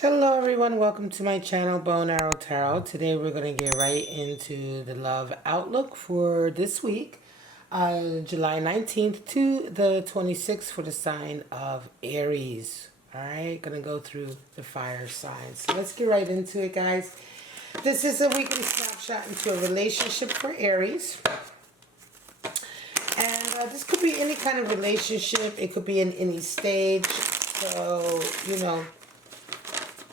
Hello everyone, welcome to my channel Bow and Arrow Tarot. Today we're going to get right into the love outlook for this week, July 19th to the 26th for the sign of Aries. Alright, going to go through the fire signs. So let's get right into it, guys. This is a weekly snapshot into a relationship for Aries. And this could be any kind of relationship. It could be in any stage. So,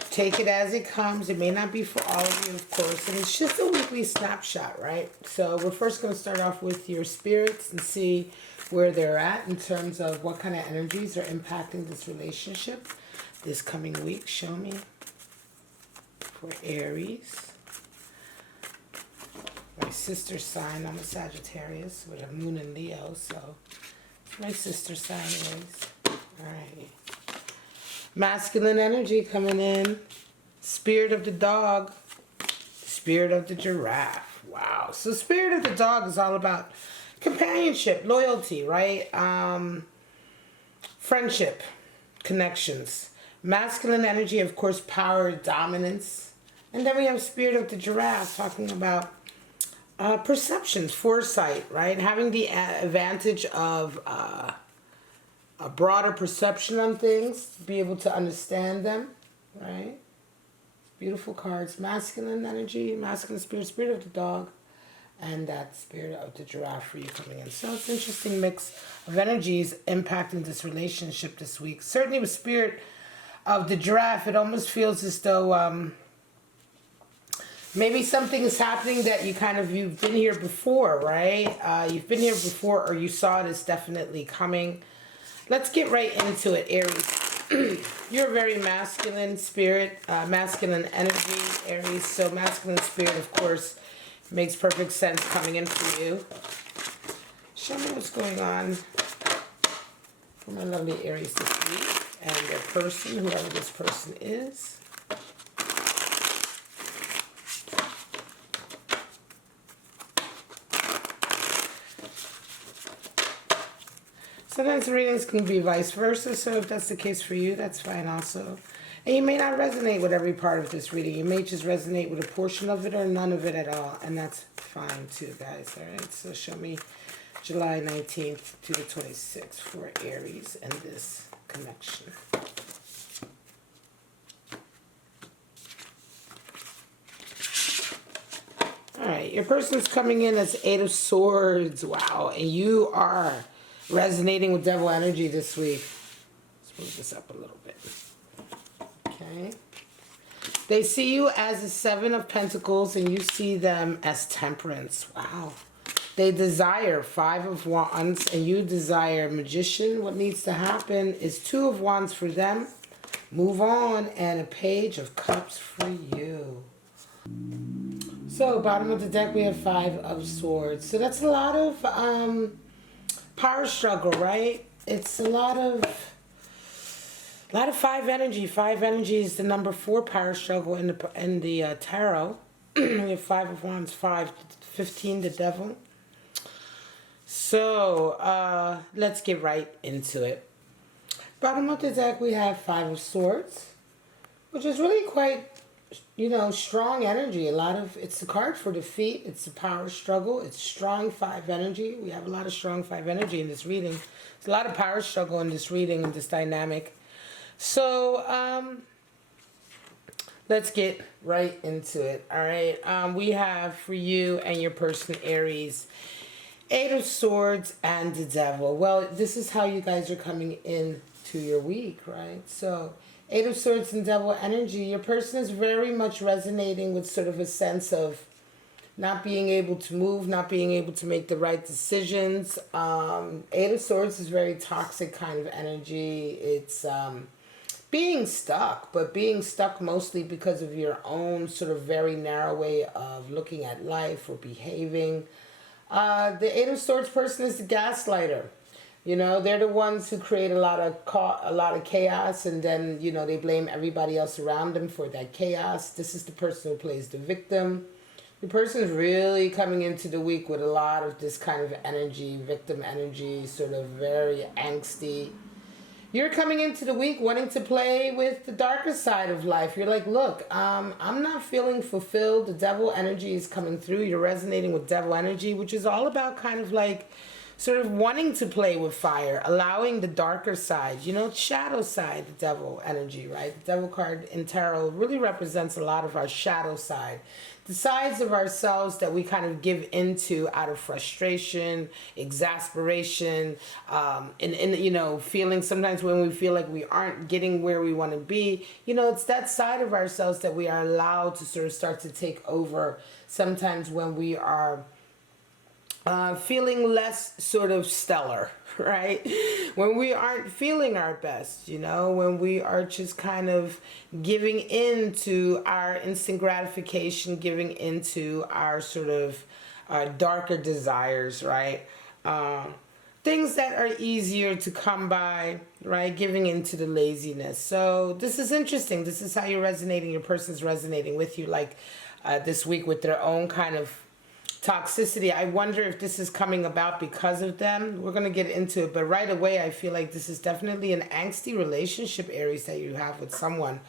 take it as it comes. It may not be for all of you, of course. And it's just a weekly snapshot, right? So we're first going to start off with your spirits and see where they're at in terms of what kind of energies are impacting this relationship this coming week. Show me for Aries. My sister sign. I'm a Sagittarius with a moon in Leo. So my sister sign is. Alright. Masculine energy coming in. Spirit of the dog. Spirit of the giraffe. Wow. So spirit of the dog is all about companionship, loyalty, right? Friendship, connections. Masculine energy, of course, power, dominance. And then we have spirit of the giraffe talking about perceptions, foresight, right? Having the advantage of a broader perception on things, to be able to understand them, right? Beautiful cards. Masculine energy, masculine spirit, spirit of the dog, and that spirit of the giraffe for you coming in. So it's an interesting mix of energies impacting this relationship this week. Certainly with spirit of the giraffe, it almost feels as though maybe something is happening that you've been here before, right? You've been here before, or you saw it as definitely coming. Let's get right into it, Aries. You're a very masculine spirit, masculine energy, Aries. So masculine spirit, of course, makes perfect sense coming in for you. Show me what's going on for my lovely Aries this week and their person, whoever this person is. Sometimes readings can be vice versa, so if that's the case for you, that's fine also. And you may not resonate with every part of this reading. You may just resonate with a portion of it or none of it at all, and that's fine too, guys. All right, so show me July 19th to the 26th for Aries and this connection. All right, your person's coming in as Eight of Swords. Wow, and you are resonating with devil energy this week. Let's move this up a little bit. Okay. They see you as a Seven of Pentacles and you see them as Temperance. Wow. They desire Five of Wands and you desire Magician. What needs to happen is Two of Wands for them. Move on. And a Page of Cups for you. So bottom of the deck we have Five of Swords. So that's a lot of power struggle, right? It's a lot of five energy. Five energy is the number 4 power struggle in the tarot. We have Five of Wands, 5, 15, the devil. So let's get right into it. Bottom of the deck we have Five of Swords, which is really quite, strong energy. It's the card for defeat. It's a power struggle. It's strong 5 energy. We have a lot of strong 5 energy in this reading. There's a lot of power struggle in this reading, in this dynamic. So, let's get right into it. All right. We have for you and your person, Aries, Eight of Swords and the Devil. Well, this is how you guys are coming into your week, right? So, Eight of Swords and Devil energy. Your person is very much resonating with sort of a sense of not being able to move, not being able to make the right decisions. Eight of Swords is very toxic kind of energy. It's being stuck, but being stuck mostly because of your own sort of very narrow way of looking at life or behaving. The Eight of Swords person is the gaslighter. They're the ones who create a lot of chaos, and then, they blame everybody else around them for that chaos. This is the person who plays the victim. The person is really coming into the week with a lot of this kind of energy, victim energy, sort of very angsty. You're coming into the week wanting to play with the darker side of life. You're like, look, I'm not feeling fulfilled. The devil energy is coming through. You're resonating with devil energy, which is all about kind of like sort of wanting to play with fire, allowing the darker side, shadow side, the devil energy, right? The devil card in tarot really represents a lot of our shadow side. The sides of ourselves that we kind of give into out of frustration, exasperation, and feeling sometimes when we feel like we aren't getting where we want to be. It's that side of ourselves that we are allowed to sort of start to take over sometimes when we are feeling less sort of stellar, right? When we aren't feeling our best, when we are just kind of giving in to our instant gratification, giving into our sort of darker desires, right? Things that are easier to come by, right? Giving into the laziness. So this is interesting. This is how you're resonating. Your person's resonating with you, like this week with their own kind of toxicity. I wonder if this is coming about because of them. We're going to get into it, but right away I feel like this is definitely an angsty relationship, Aries, that you have with someone.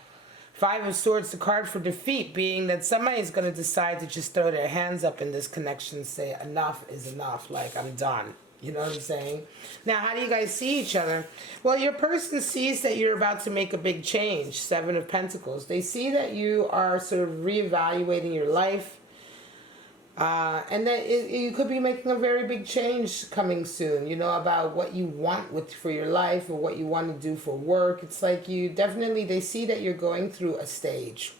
Five of Swords, the card for defeat, being that somebody is going to decide to just throw their hands up in this connection and say enough is enough, like I'm done. You know what I'm saying? Now, how do you guys see each other? Well, your person sees that you're about to make a big change. Seven of Pentacles. They see that you are sort of reevaluating your life. And that you could be making a very big change coming soon, about what you want for your life or what you want to do for work. It's like they see that you're going through a stage.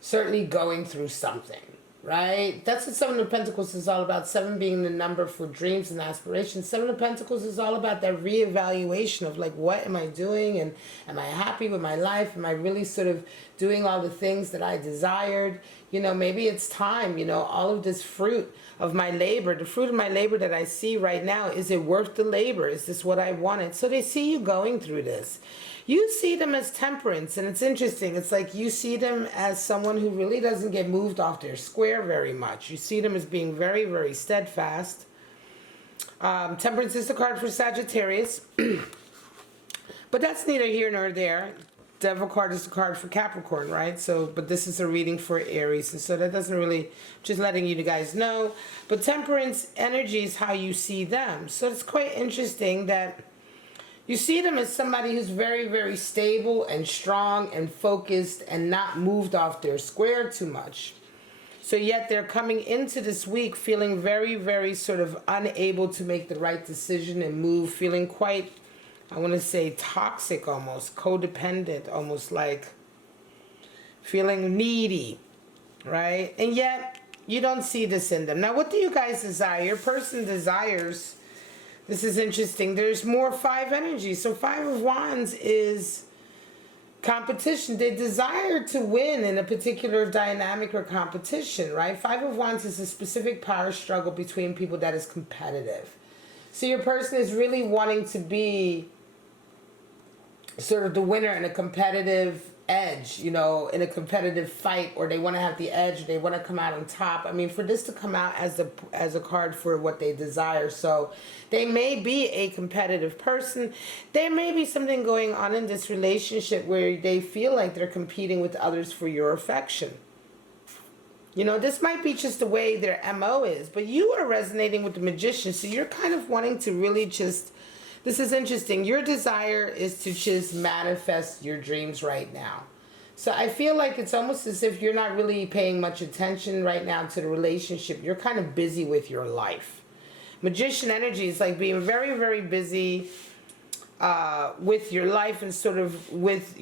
Certainly going through something, right? That's what Seven of Pentacles is all about. Seven being the number for dreams and aspirations. Seven of Pentacles is all about that reevaluation of like, what am I doing? And am I happy with my life? Am I really sort of doing all the things that I desired? Maybe it's time, all of this fruit of my labor, the fruit of my labor that I see right now, is it worth the labor? Is this what I wanted? So they see you going through this. You see them as temperance, and it's interesting. It's like you see them as someone who really doesn't get moved off their square very much. You see them as being very, very steadfast. Temperance is the card for Sagittarius. But that's neither here nor there. Devil card is the card for Capricorn, right? So, but this is a reading for Aries, and so that doesn't really, just letting you guys know. But temperance energy is how you see them. So it's quite interesting that you see them as somebody who's very, very stable and strong and focused and not moved off their square too much. So yet they're coming into this week feeling very, very sort of unable to make the right decision and move, feeling quite, I want to say, toxic almost, codependent, almost like feeling needy, right? And yet you don't see this in them. Now, what do you guys desire? Your person desires, this is interesting, there's more five energy. So Five of Wands is competition. They desire to win in a particular dynamic or competition, right? Five of Wands is a specific power struggle between people that is competitive. So your person is really wanting to be sort of the winner in a competitive edge, in a competitive fight, or they want to have the edge, they want to come out on top. I mean, for this to come out as a card for what they desire. So they may be a competitive person. There may be something going on in this relationship where they feel like they're competing with others for your affection. This might be just the way their MO is, but you are resonating with the Magician, so you're kind of wanting to really just, this is interesting, your desire is to just manifest your dreams right now. So I feel like it's almost as if you're not really paying much attention right now to the relationship. You're kind of busy with your life. Magician energy is like being very, very busy with your life and sort of with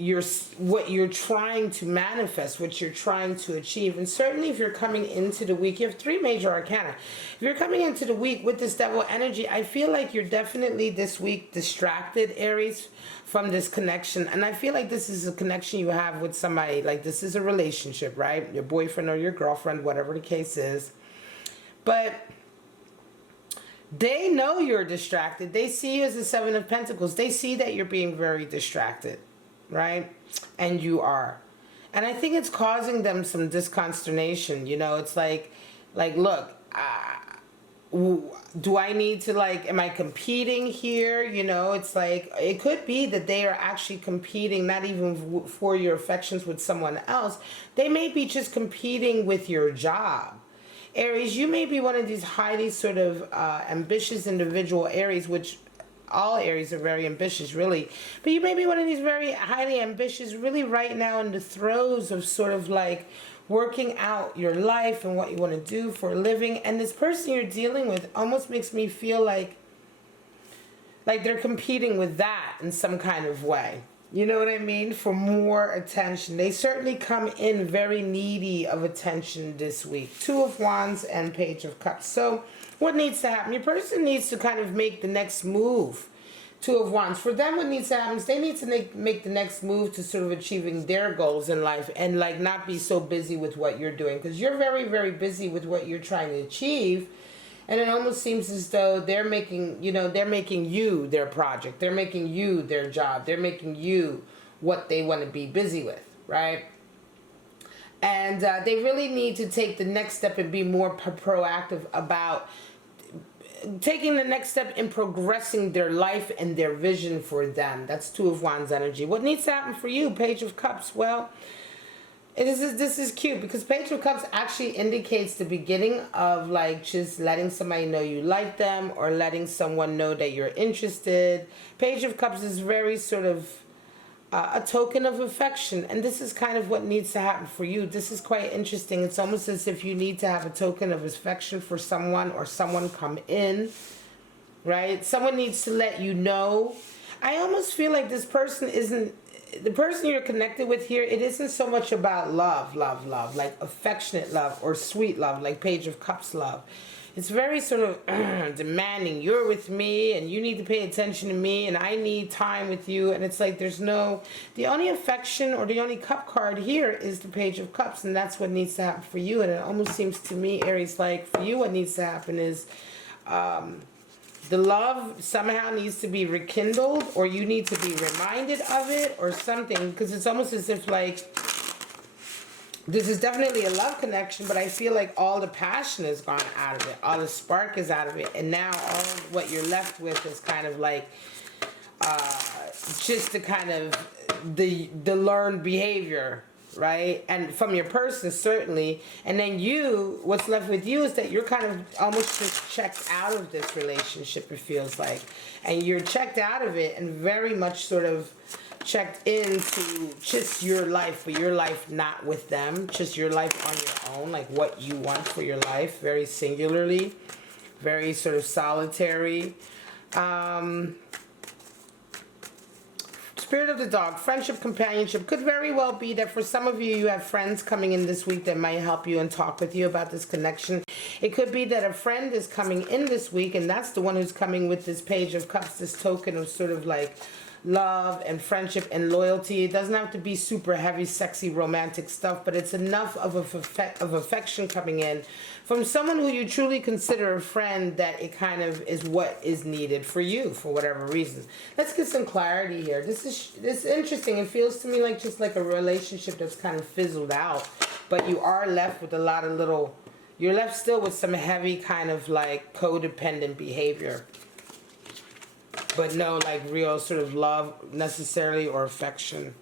what you're trying to manifest, what you're trying to achieve. And certainly if you're coming into the week, you have three major arcana. If you're coming into the week with this devil energy, I feel like you're definitely this week distracted, Aries, from this connection. And I feel like this is a connection you have with somebody, like this is a relationship, right? Your boyfriend or your girlfriend, whatever the case is. But they know you're distracted. They see you as the Seven of Pentacles. They see that you're being very distracted, right? And you are. And I think it's causing them some disconsternation. It's like look, do I need to, like, am I competing here? You know, it's like, it could be that they are actually competing, not even for your affections with someone else. They may be just competing with your job. Aries, you may be one of these highly sort of ambitious individual Aries, which all Aries are very ambitious, really. But you may be one of these very highly ambitious, really right now in the throes of sort of like working out your life and what you want to do for a living. And this person you're dealing with almost makes me feel like they're competing with that in some kind of way. You know what I mean? For more attention. They certainly come in very needy of attention this week. Two of Wands and Page of Cups. So what needs to happen? Your person needs to kind of make the next move. Two of Wands. For them, what needs to happen is they need to make the next move to sort of achieving their goals in life and like not be so busy with what you're doing. Because you're very, very busy with what you're trying to achieve. And it almost seems as though they're making, they're making you their project. They're making you their job. They're making you what they want to be busy with, right? And they really need to take the next step and be more proactive about taking the next step in progressing their life and their vision for them. That's Two of Wands energy. What needs to happen for you, Page of Cups? Well, this is cute because Page of Cups actually indicates the beginning of like just letting somebody know you like them or letting someone know that you're interested. Page of Cups is very sort of a token of affection, and this is kind of what needs to happen for you. This is quite interesting. It's almost as if you need to have a token of affection for someone or someone come in, right? Someone needs to let you know. I almost feel like this person isn't, the person you're connected with here, it isn't so much about love, like affectionate love or sweet love, like Page of Cups love. It's very sort of demanding. You're with me and you need to pay attention to me and I need time with you. And it's like there's no, the only affection or the only cup card here is the Page of Cups, and that's what needs to happen for you. And it almost seems to me, Aries, like for you what needs to happen is the love somehow needs to be rekindled, or you need to be reminded of it or something, because it's almost as if like this is definitely a love connection, but I feel like all the passion is gone out of it. All the spark is out of it. And now all what you're left with is kind of like just the kind of the learned behavior, right? And from your person, certainly. And then you, what's left with you is that you're kind of almost just checked out of this relationship, it feels like. And you're checked out of it and very much sort of checked into just your life, but your life not with them, just your life on your own, like what you want for your life, very singularly, very sort of solitary. Spirit of the dog, friendship, companionship. Could very well be that for some of you, you have friends coming in this week that might help you and talk with you about this connection. It could be that a friend is coming in this week, and that's the one who's coming with this Page of Cups, this token of sort of like love and friendship and loyalty. It doesn't have to be super heavy, sexy, romantic stuff, but it's enough of affection coming in from someone who you truly consider a friend that it kind of is what is needed for you for whatever reason. Let's get some clarity here. This is interesting. It feels to me like just like a relationship that's kind of fizzled out, but you are left with a lot of little, you're left still with some heavy kind of like codependent behavior. But no, like real sort of love necessarily or affection.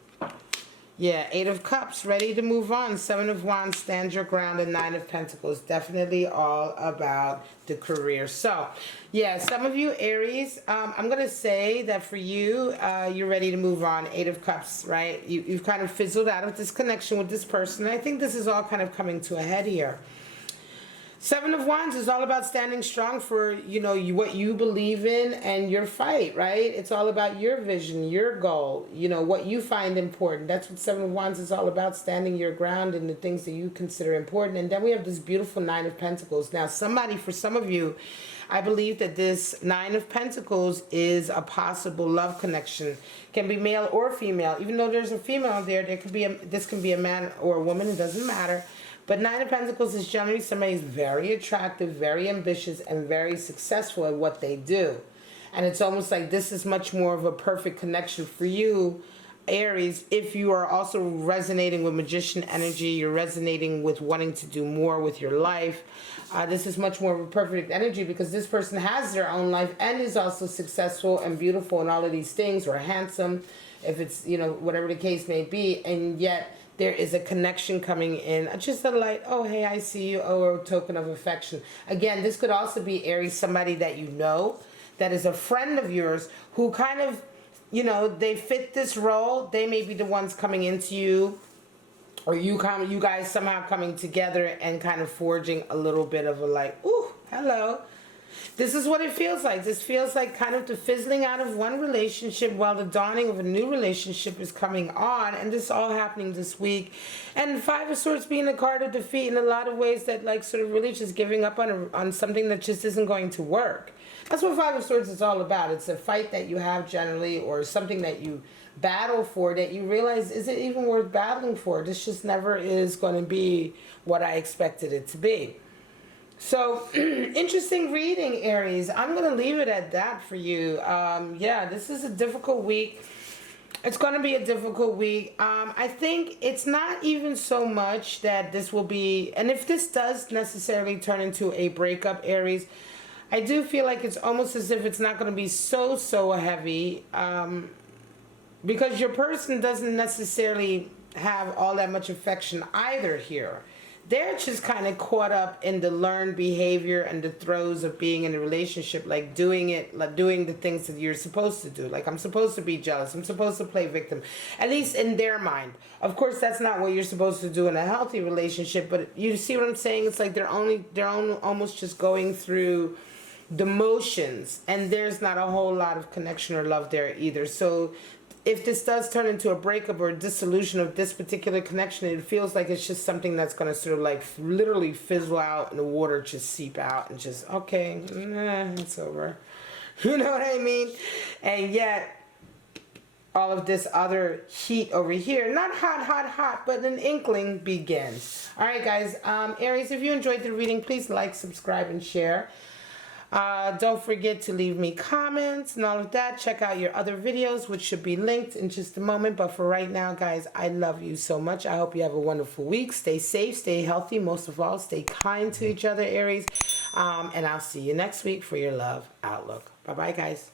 Yeah, Eight of Cups, ready to move on. Seven of Wands, stand your ground, and Nine of Pentacles. Definitely all about the career. So, yeah, some of you, Aries, I'm going to say that for you, you're ready to move on. Eight of Cups, right? You've kind of fizzled out of this connection with this person. I think this is all kind of coming to a head here. Seven of Wands is all about standing strong for, what you believe in and your fight, right? It's all about your vision, your goal, what you find important. That's what Seven of Wands is all about, standing your ground in the things that you consider important. And then we have this beautiful Nine of Pentacles. Now, for some of you, I believe that this Nine of Pentacles is a possible love connection. Can be male or female. Even though there's a female there, this can be a man or a woman, it doesn't matter. But Nine of Pentacles is generally somebody who's very attractive, very ambitious, and very successful at what they do. And it's almost like this is much more of a perfect connection for you Aries, if you are also resonating with magician energy, you're resonating with wanting to do more with your life. This is much more of a perfect energy because this person has their own life and is also successful and beautiful and all of these things, or handsome, if it's, you know, whatever the case may be. And yet there is a connection coming in, just a light, oh, hey, I see you, or a token of affection. Again, this could also be, Aries, somebody that you know, that is a friend of yours who kind of, you know, they fit this role. They may be the ones coming into you, or you guys somehow coming together and kind of forging a little bit of a like, ooh, hello. This is what it feels like. This feels like kind of the fizzling out of one relationship while the dawning of a new relationship is coming on. And this is all happening this week. And Five of Swords being a card of defeat in a lot of ways, that like sort of really just giving up on something that just isn't going to work. That's what Five of Swords is all about. It's a fight that you have generally, or something that you battle for that you realize, is it even worth battling for? This just never is going to be what I expected it to be. So, interesting reading, Aries. I'm going to leave it at that for you. Yeah, this is a difficult week. It's going to be a difficult week. I think it's not even so much that this will be, and if this does necessarily turn into a breakup, Aries, I do feel like it's almost as if it's not going to be so heavy, because your person doesn't necessarily have all that much affection either here. They're just kind of caught up in the learned behavior and the throes of being in a relationship, like doing the things that you're supposed to do. Like, I'm supposed to be jealous. I'm supposed to play victim, at least in their mind. Of course, that's not what you're supposed to do in a healthy relationship. But you see what I'm saying? It's like they're almost just going through the motions, and there's not a whole lot of connection or love there either. So if this does turn into a breakup or a dissolution of this particular connection, it feels like it's just something that's going to sort of like literally fizzle out and the water just seep out and just, okay, it's over. You know what I mean? And yet all of this other heat over here, not hot, but an inkling begins. All right, guys. Aries, if you enjoyed the reading, please like, subscribe, and share. Don't forget to leave me comments and all of that. Check out your other videos, which should be linked in just a moment. But for right now, guys, I love you so much. I hope you have a wonderful week. Stay safe, stay healthy. Most of all, stay kind to each other, Aries. And I'll see you next week for your love outlook. Bye-bye, guys.